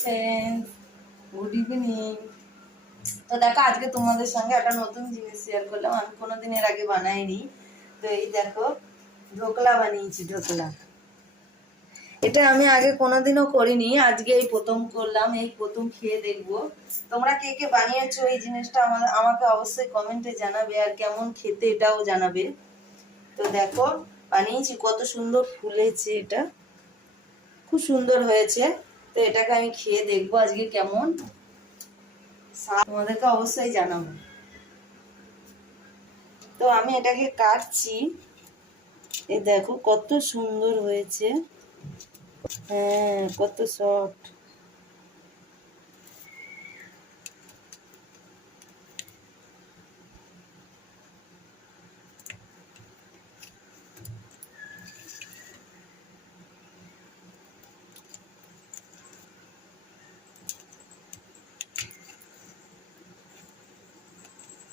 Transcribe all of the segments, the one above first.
Friends, good evening. তো দেখো আজকে তোমাদের সঙ্গে একটা নতুন জিনিস শেয়ার করলাম, আমি কোনোদিন এর আগে বানাইনি। তো এই দেখো ঢোকলা বানিয়েছি। ঢোকলা এটা আমি আগে কোনোদিনও করিনি, আজকে এই প্রথম করলাম, এই প্রথম খেয়ে দেখবো। তোমরা কে কে বানিয়েছো এই জিনিসটা আমাকে অবশ্যই কমেন্টে জানাবে, আর কেমন খেতে এটাও জানাবে। তো দেখো বানিয়েছি, কত সুন্দর ফুলেছে, এটা খুব সুন্দর হয়েছে। তো এটাকে আমি খেয়ে দেখবো আজকে কেমন, তোমাদেরকে অবশ্যই জানাবো। তো আমি এটাকে কাটছি, এই দেখো কত সুন্দর হয়েছে। হ্যাঁ, কত সফট।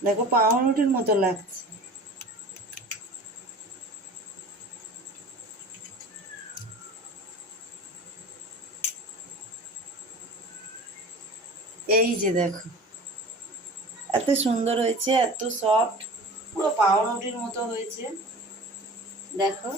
দেখো পাউরুটির মতো লাগছে। এই যে দেখো এত সুন্দর হয়েছে, এত সফট, পুরো পাউরুটির মতো হয়েছে। দেখো